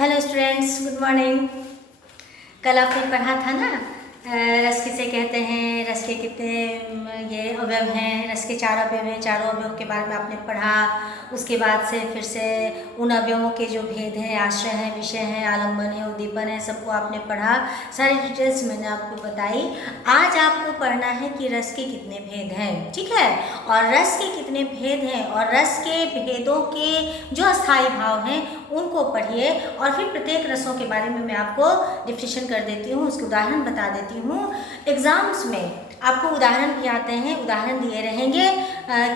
Hello students, good morning. कल आपने पढ़ा था ना रस किसे कहते हैं, रस के कितने ये अवयव हैं, रस के 4 अवयव हैं, चारों अवयवों के बारे में आपने पढ़ा। उसके बाद से फिर से उन अवयवों के जो भेद हैं, आश्रय हैं, विषय हैं, आलम्बन है, उद्दीपन है, सबको आपने पढ़ा। सारी डिटेल्स मैंने आपको बताई। आज आपको पढ़ना है कि रस के कितने भेद हैं, ठीक है, और रस के कितने भेद हैं और रस के भेदों के जो अस्थायी भाव हैं उनको पढ़िए। और फिर प्रत्येक रसों के बारे में मैं आपको डिफिनेशन कर देती हूँ, उसके उदाहरण बता देती हूँ। एग्जाम्स में आपको उदाहरण भी आते हैं, उदाहरण दिए रहेंगे।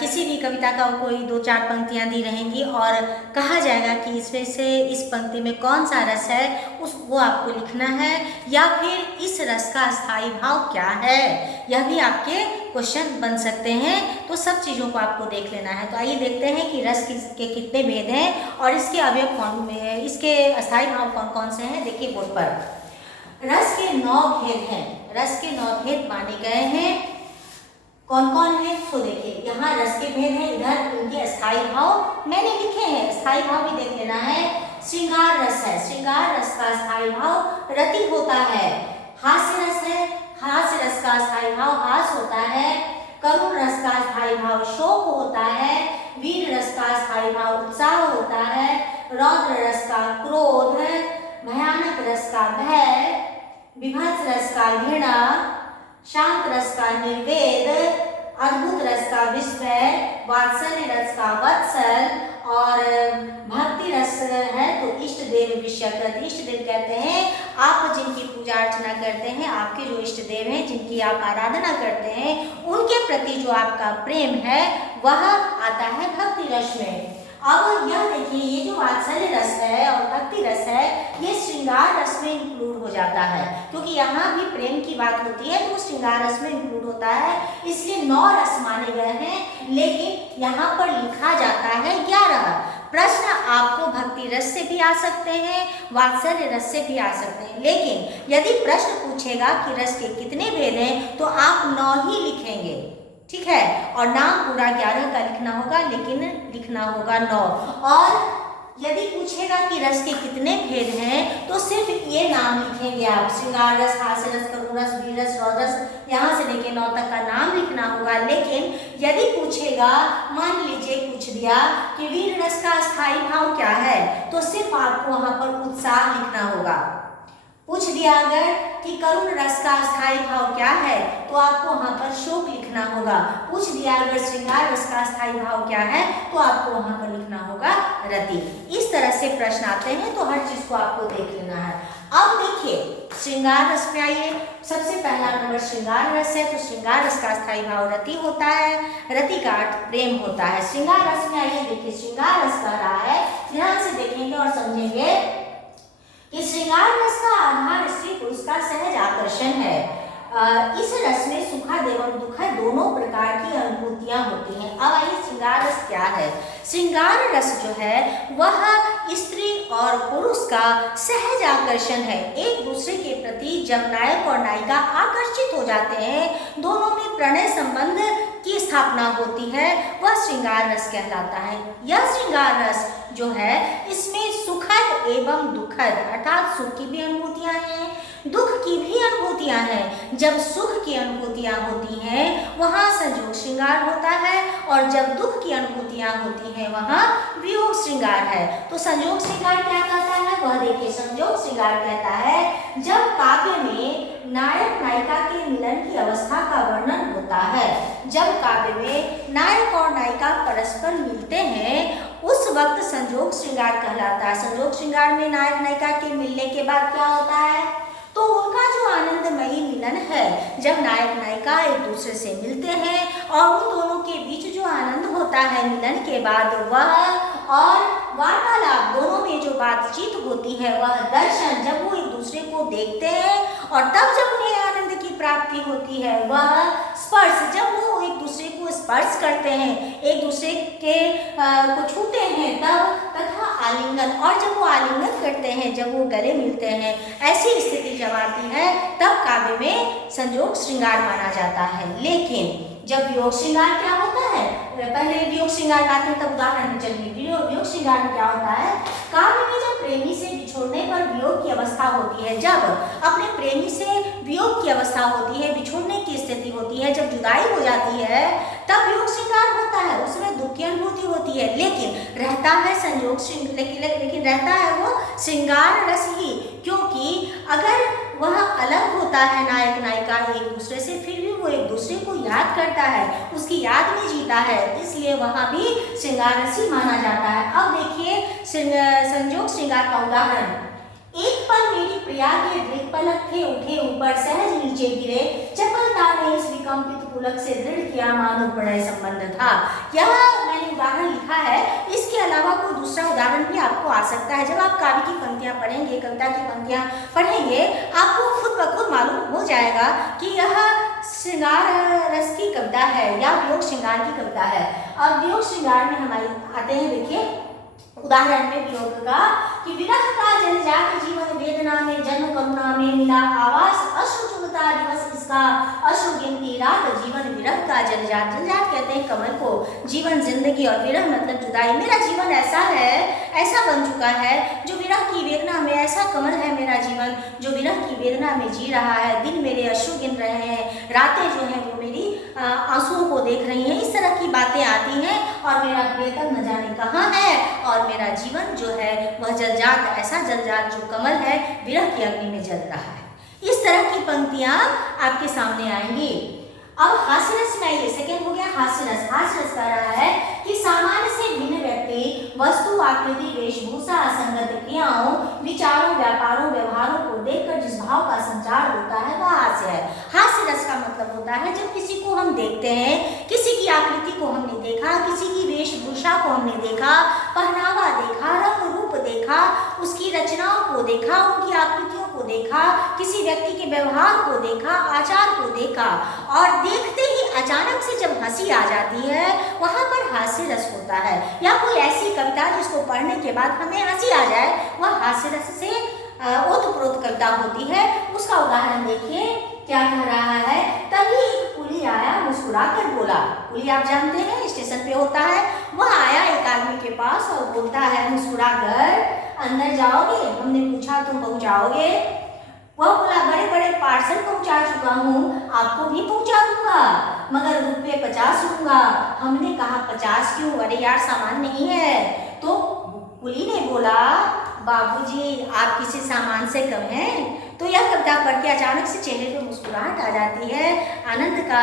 किसी भी कविता का कोई 2-4 पंक्तियाँ दी रहेंगी और कहा जाएगा कि इसमें से इस पंक्ति में कौन सा रस है, वो आपको लिखना है, या फिर इस रस का अस्थायी भाव क्या है, यह भी आपके क्वेश्चन बन सकते हैं। तो सब चीज़ों को आपको देख लेना है। तो आइए देखते हैं कि रस के कितने भेद हैं और इसके अवयव कौन, इसके अस्थायी भाव कौन कौन से हैं। देखिए बोर्ड पर रस के 9 भेद हैं। रस के 9 भेद माने गए हैं। कौन कौन है तो देखिए, यहाँ रस के भेद हैं, इधर उनके अस्थायी भाव मैंने लिखे हैं, अस्थायी भाव भी देख लेना है। श्रृंगार रस है, श्रृंगार रस का अस्थायी भाव रति होता है। हास्य रस है, हास्य रस का अस्थायी भाव हास होता है। करुण रस का अस्थायी भाव शोक होता है। वीर रस का अस्थायी भाव उत्साह होता है। रौद्र रस का क्रोध, भयानक रस का भय, विभत्स रस का घृणा, शांत रस का निर्वेद, अद्भुत रस का विस्मय, वात्सल्य रस का वत्सल, और भक्ति रस है तो इष्ट देव विषयकृत। इष्ट देव कहते हैं आप जिनकी पूजा अर्चना करते हैं, आपके जो इष्ट देव हैं, जिनकी आप आराधना करते हैं, उनके प्रति जो आपका प्रेम है वह आता है भक्ति रस में। अब यह देखिए, ये जो वात्सल्य रस है और भक्ति रस है, ये श्रृंगार रस में इंक्लूड हो जाता है, क्योंकि यहाँ भी प्रेम की बात होती है तो श्रृंगार रस में इंक्लूड होता है। इसलिए 9 रस माने गए हैं, लेकिन यहाँ पर लिखा जाता है 11। प्रश्न आपको भक्ति रस से भी आ सकते हैं, वात्सल्य रस से भी आ सकते हैं, लेकिन यदि प्रश्न पूछेगा कि रस के कितने भेद हैं तो आप 9 ही लिखेंगे, ठीक है, और नाम पूरा 11 का लिखना होगा, लेकिन लिखना होगा 9। और यदि पूछेगा कि रस के कितने भेद हैं तो सिर्फ ये नाम लिखेंगे आप, श्रृंगार रस, हास्य रस, करुण रस, वीर रस, रौद्र रस, यहाँ से लेके 9 तक का नाम लिखना होगा। लेकिन यदि पूछेगा, मान लीजिए पूछ दिया कि वीर रस का अस्थायी भाव क्या है, तो सिर्फ आपको वहाँ पर उत्साह लिखना होगा। पूछ दिया अगर कि करुण रस का अस्थायी भाव क्या है, तो आपको वहाँ पर शोक लिखना होगा। पूछ दिया अगर श्रृंगार रस का अस्थायी भाव क्या है, तो आपको वहाँ पर लिखना होगा रति। इस तरह से प्रश्न आते हैं, तो हर चीज को आपको देख लेना है। अब देखिए श्रृंगार रस में आइए, सबसे पहला नंबर श्रृंगार रस है, तो श्रृंगार रस का अस्थायी भाव रति होता है। रति का अर्थ प्रेम होता है। श्रृंगार रस में आइए, देखिए श्रृंगार रस कह रहा है, ध्यान से देखेंगे और समझेंगे कि श्रृंगार रस का आधार स्त्री पुरुष का सहज आकर्षण है। इस रस में सुखद एवं दुखद दोनों प्रकार की अनुभूतियां होती हैं। अब आइए श्रृंगार रस क्या है। श्रृंगार रस जो है वह स्त्री और पुरुष का सहज आकर्षण है। एक दूसरे के प्रति जब नायक और नायिका आकर्षित हो जाते हैं, दोनों में प्रणय संबंध की स्थापना होती है, वह श्रृंगार रस कहलाता है। यह श्रृंगार रस जो है, इसमें सुखद एवं दुखद अर्थात सुख की भी अनुभूतियां हैं, दुख की भी अनुभूतियां हैं। जब सुख की अनुभूतियां होती हैं वहाँ संयोग श्रृंगार होता है, और जब दुख की अनुभूतियां होती हैं वहाँ वियोग श्रृंगार है। तो संयोग श्रृंगार क्या कहता है, वह देखिए संयोग श्रृंगार कहता है जब काव्य में नायक नायिका के मिलन की अवस्था का वर्णन होता है। जब काव्य में नायक और नायिका परस्पर मिलते हैं उस वक्त संयोग श्रृंगार कहलाता है। संयोग श्रृंगार में नायक नायिका के मिलने के बाद क्या होता है, तो उनका जो आनंदमयी मिलन है, जब नायक नायिका एक दूसरे से मिलते हैं और उन दोनों के बीच जो आनंद होता है मिलन के बाद, वह और वार्तालाप, दोनों में जो बातचीत होती है, वह दर्शन, जब वो एक दूसरे को देखते हैं और तब जब उन्हें आनंद की प्राप्ति होती है, वह स्पर्श, जब वो एक दूसरे को स्पर्श करते हैं, एक दूसरे के को छूते हैं तब, तथा आलिंगन, और जब वो आलिंगन करते हैं, जब वो गले मिलते हैं, ऐसी स्थिति जब आती है तब काव्य में संयोग श्रृंगार माना जाता है। लेकिन जब वियोग श्रृंगार क्या होता है, पहले वियोग श्रृंगार आते हैं तब उदाहरण चलिए। वियोग श्रृंगार में क्या होता है, काव्य में जब प्रेमी से बिछोड़ने पर वियोग की अवस्था होती है, जब अपने प्रेमी से वियोग की अवस्था होती है, बिछोड़ने की स्थिति होती है, जब जुदाई हो जाती है, तब वियोग श्रृंगार होता है, उसमें दुख की अनुभूति होती है। लेकिन रहता है संयोग लेकिन रहता है वो श्रृंगार रस ही, क्योंकि अगर वह अलग होता है नायक नायिका एक दूसरे से, फिर भी वो एक दूसरे को याद करता है, उसकी याद में जीता है, इसलिए वहाँ भी श्रृंगार रसी माना जाता है। अब देखिए संयोग श्रृंगार का उदाहरण। एक पल मेरी प्रिया के दृढ़ पलक थे उठे ऊपर सहज नीचे गिरे, चपलता ने इस विकम्पित पुलक से दृढ़ किया मानो प्रणय संबंध था। यह मैंने उदाहरण लिखा है, इसके अलावा कोई दूसरा उदाहरण भी आपको आ सकता है। जब आप काव्य की पंक्तियां पढ़ेंगे, कविता की पंक्तियां पढ़ेंगे, आपको खुद ब खुद मालूम हो जाएगा कि यह श्रृंगार रस की कविता है या वियोग श्रृंगार की कविता है। अब वियोग श्रृंगार में हमारे आते हैं, देखिए उदाहरण में वियोग का कि विरह का जलजात जीवन वेदना में जन्म करुणा में मिला आवास अश्रु चुनता दिवस इसका अश्रु गिनती रात जीवन विरह का जलजात। जलजात कहते हैं कमल को, जीवन जिंदगी, और विरह मतलब जुदाई। मेरा जीवन ऐसा है, ऐसा बन चुका है जो विरह की वेदना में, ऐसा कमल है मेरा जीवन जो विरह की वेदना में जी रहा है। दिन मेरे अश्रु गिन रहे हैं, रातें जो हैं वो मेरी आंसुओं को देख रही हैं। इस तरह की बातें आती हैं और मेरा प्रियतम न जाने कहाँ है, और मेरा जीवन जो है वह जलजात, ऐसा जलजात जो कमल है विरह की अग्नि में जल रहा है। इस तरह की पंक्तियां आपके सामने आएंगी। अब हास्य रस में आइए, सेकेंड हो गया हास्य रस। हास्य रस कह रहा है कि सामान्य से भिन्न व्यक्ति वस्तु आकृति वेशभूषा असंगत क्रियाओं विचारों व्यापारों व्यवहारों को देखकर जिस भाव का संचार होता है वह हास्य है। हास्य रस का मतलब होता है जब किसी को हम देखते हैं, किसी की आकृति को हमने देखा, किसी की वेशभूषा को हमने देखा, पहनावा देखा, रंग रूप देखा, उसकी रचनाओं को देखा, उनकी आकृतियों को देखा, किसी व्यक्ति के व्यवहार को देखा, आचार को देखा, और देखते ही अचानक से जब हंसी आ जाती है वहां पर हास्य रस होता है। या कोई ऐसी कविता जिसको पढ़ने के बाद हमें हंसी आ जाए, वह हास्य रस से ओतप्रोत कविता होती है। उसका उदाहरण देखिए, क्या कह रहा है। तभी एक कुली आया मुस्कुरा कर बोला। कुली आप जानते हैं स्टेशन पे होता है। वह आया एक आदमी के पास और बोलता है मुस्कुरा कर, अंदर जाओगे? हमने पूछा तुम पहुंचाओगे? वह बोला बड़े बड़े पार्सल पहुंचा चुका हूँ, आपको भी पहुंचा दूंगा, मगर रुपये 50 लूंगा। हमने कहा 50 क्यों? अरे यार सामान नहीं है। तो कुली ने बोला बाबूजी आप किसी सामान से कम हैं। तो यह कविता पढ़ के अचानक से चेहरे पर मुस्कुराहट आ जाती है, आनंद का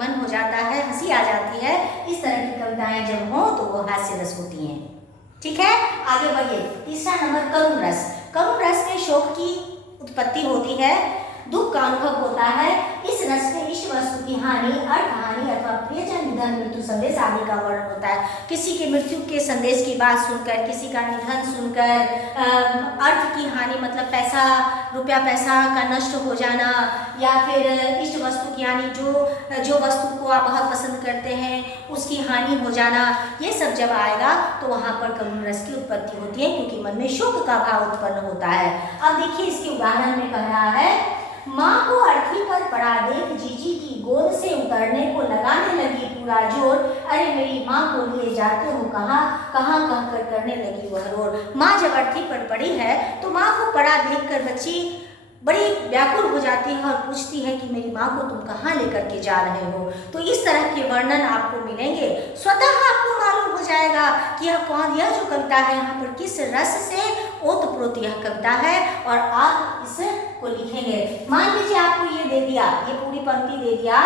मन हो जाता है, हंसी आ जाती है। इस तरह की कविताएं जब हों तो वो हास्य रस होती हैं। ठीक है, आगे बढ़िए। तीसरा नंबर करुण रस। करुण रस में शोक की उत्पत्ति होती है, दुख का अनुभव होता है। इस रस में इष्ट वस्तु की हानि, अर्थ हानि अथवा प्रियजन निधन मृत्यु संदेश आदि का वर्णन होता है। किसी के मृत्यु के संदेश की बात सुनकर, किसी का निधन सुनकर, अर्थ की हानि मतलब पैसा, रुपया पैसा का नष्ट हो जाना, या फिर इष्ट वस्तु की हानि, जो वस्तु को आप बहुत पसंद करते हैं उसकी हानि हो जाना, ये सब जब आएगा तो वहाँ पर करुण रस की उत्पत्ति होती है, क्योंकि मन में शोक का भाव उत्पन्न होता है। अब देखिए इसके उदाहरण में कह रहा है, माँ को अर्थी पर पड़ा देख जीजी की गोद से उतरने को लगाने लगी पूरा जोर। अरे मेरी माँ को लिए जाते हो कहाँ कहाँ कहकर करने लगी वह रोर। माँ जब अर्थी पर पड़ी है तो माँ को पड़ा देखकर बच्ची बड़ी व्याकुल हो जाती है और पूछती है कि मेरी माँ को तुम कहाँ लेकर के जा रहे हो। तो इस तरह के वर्णन आपको मिलेंगे। स्वतः आपको मालूम हो जाएगा कि यह जो कविता है यहाँ पर किस रस से ओतप्रोत यह कविता है, और आप इसको लिखेंगे। मान लीजिए आपको ये दे दिया, ये पूरी पंक्ति दे दिया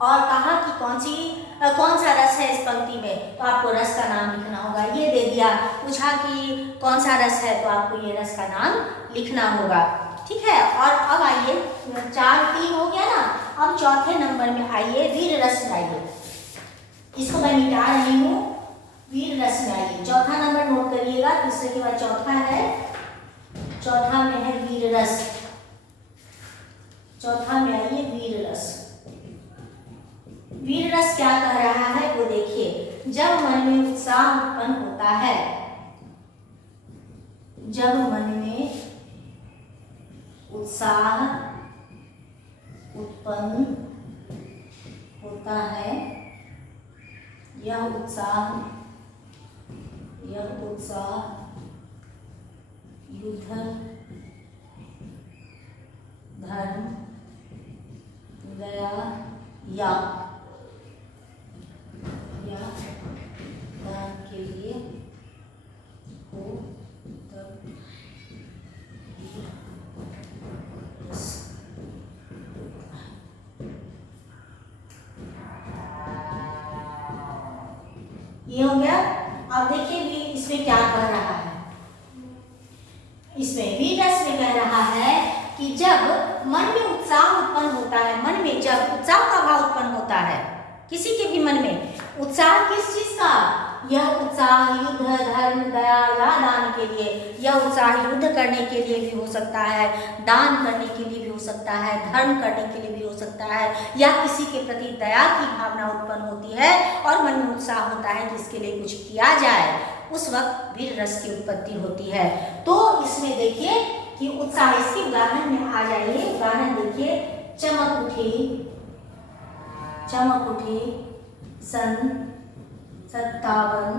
और कहा कि कौन सा रस है इस पंक्ति में, तो आपको रस का नाम लिखना होगा। ये दे दिया, पूछा कि कौन सा रस है, तो आपको ये रस का नाम लिखना होगा। ठीक है, और अब आइए 4-3 हो गया ना। अब चौथे नंबर में आइए वीर रस में आइए। इसको मैं मिटा रही हूँ, वीर रस में आइए। चौथा नंबर नोट करिएगा, तीसरे के बाद चौथा है, चौथा में है वीर रस। चौथा में आइए वीर रस। वीर रस क्या कह रहा है वो देखिए। जब मन में उत्साह उत्पन्न होता है, जब मन में उत्साह उत्पन्न होता है, यह उत्साह युद्ध धर्म दया या दान के लिए हो तब ये हो गया। अब देखिए भी इसमें क्या कह रहा है। इसमें भी रस में कह रहा है कि जब मन में उत्साह उत्पन्न होता है, मन में जब उत्साह का भाव उत्पन्न होता है, किसी के भी मन में उत्साह किस चीज का, यह उत्साह युद्ध धर्म दया या दान के लिए, यह उत्साह युद्ध करने के लिए भी हो सकता है, दान करने के लिए भी हो सकता है, धर्म करने के लिए भी हो सकता है, या किसी के प्रति दया की भावना उत्पन्न होती है और मन में उत्साह होता है कि इसके लिए कुछ किया जाए, उस वक्त वीर रस की उत्पत्ति होती है। तो इसमें देखिए कि उत्साह, इसके उदाहरण में आ जाइए। उदाहरण देखिए, चमक उठी सन 57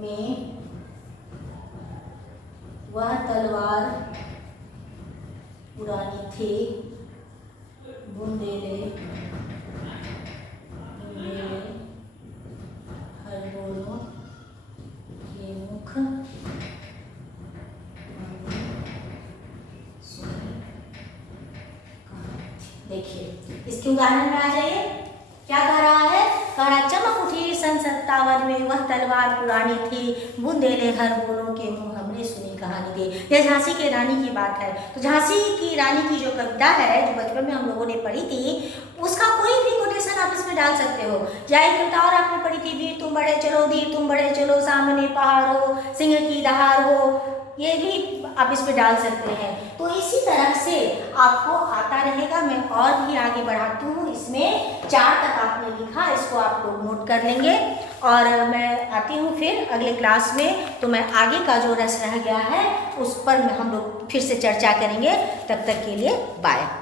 में वह तलवार पुरानी थी, बुंदेले खरगोशों के मुख देखिए इसके उदाहरण में आ जाइए। क्या कह रहा है? कह रहा चमक उठी सन 57 में वह तलवार पुरानी थी, बुंदेले हर बोलों के मुंह हमने सुनी कहानी थी। यह झांसी की रानी की बात है। तो झांसी की रानी की जो कविता है, जो बचपन में हम लोगों ने पढ़ी थी, उसका कोई भी कोटेशन आप इसमें डाल सकते हो। या एक कविता और आपने पढ़ी थी, वीर तुम बड़े चलो धीर तुम बड़े चलो, सामने पहाड़ हो सिंह की दहाड़ हो, ये भी आप इसमें डाल सकते हैं। तो इसी तरह से आपको आता रहेगा। मैं और भी आगे बढ़ाती हूँ। इसमें 4 तक आपने लिखा, इसको आप लोग नोट कर लेंगे और मैं आती हूँ फिर अगले क्लास में। तो मैं आगे का जो रस रह गया है उस पर हम लोग फिर से चर्चा करेंगे। तब तक के लिए बाय।